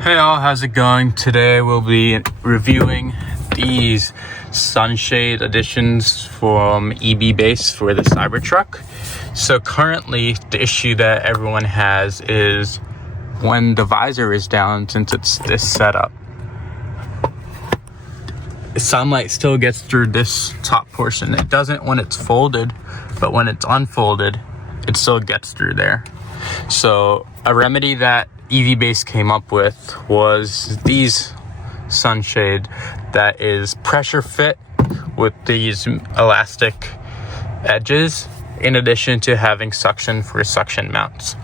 Hey all, how's it going? Today we'll be reviewing these sunshade additions from Evbase for the Cybertruck. So currently the issue that everyone has is when the visor is down, since it's this setup, sunlight still gets through this top portion. It doesn't when it's folded, but when it's unfolded, it still gets through there. So a remedy that Evbase came up with was these sunshade that is pressure fit with these elastic edges, in addition to having suction for suction mounts.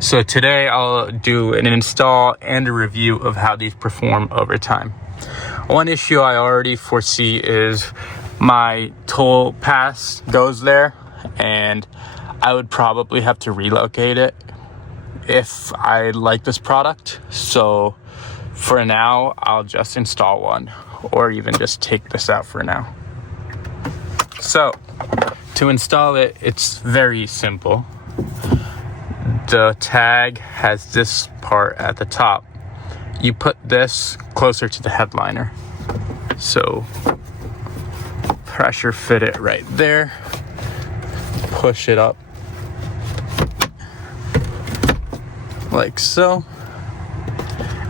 So today I'll do an install and a review of how these perform over time. One issue I already foresee is my toll pass goes there, and I would probably have to relocate it if I like this product. So for now, I'll just install one, or even just take this out for now. So to install it, it's very simple. The tag has this part at the top. You put this closer to the headliner. So pressure fit it right there, push it up like so,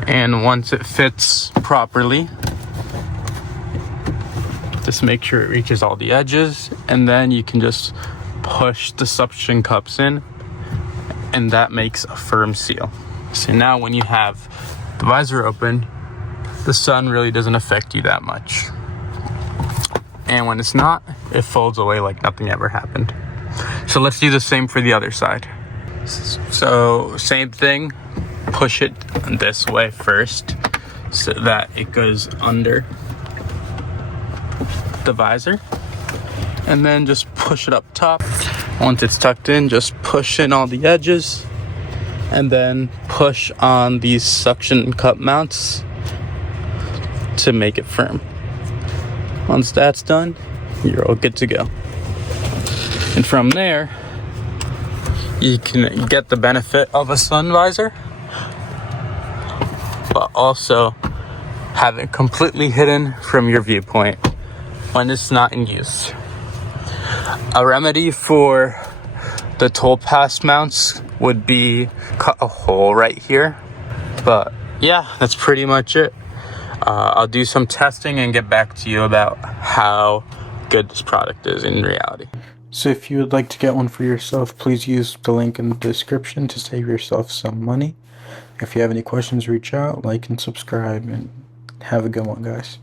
and once it fits properly, just make sure it reaches all the edges, and then you can just push the suction cups in, and that makes a firm seal. So now when you have the visor open, the sun really doesn't affect you that much, and when it's not, it folds away like nothing ever happened. So let's do the same for the other side. So same thing, push it this way first so that it goes under the visor, and then just push it up top. Once it's tucked in, just push in all the edges, and then push on these suction cup mounts to make it firm. Once that's done, you're all good to go. And from there, you can get the benefit of a sun visor, but also have it completely hidden from your viewpoint when it's not in use. A remedy for the toll pass mounts would be cut a hole right here. But yeah, that's pretty much it. I'll do some testing and get back to you about how good this product is in reality. So if you would like to get one for yourself, please use the link in the description to save yourself some money. If you have any questions, reach out, like and subscribe, and have a good one, guys.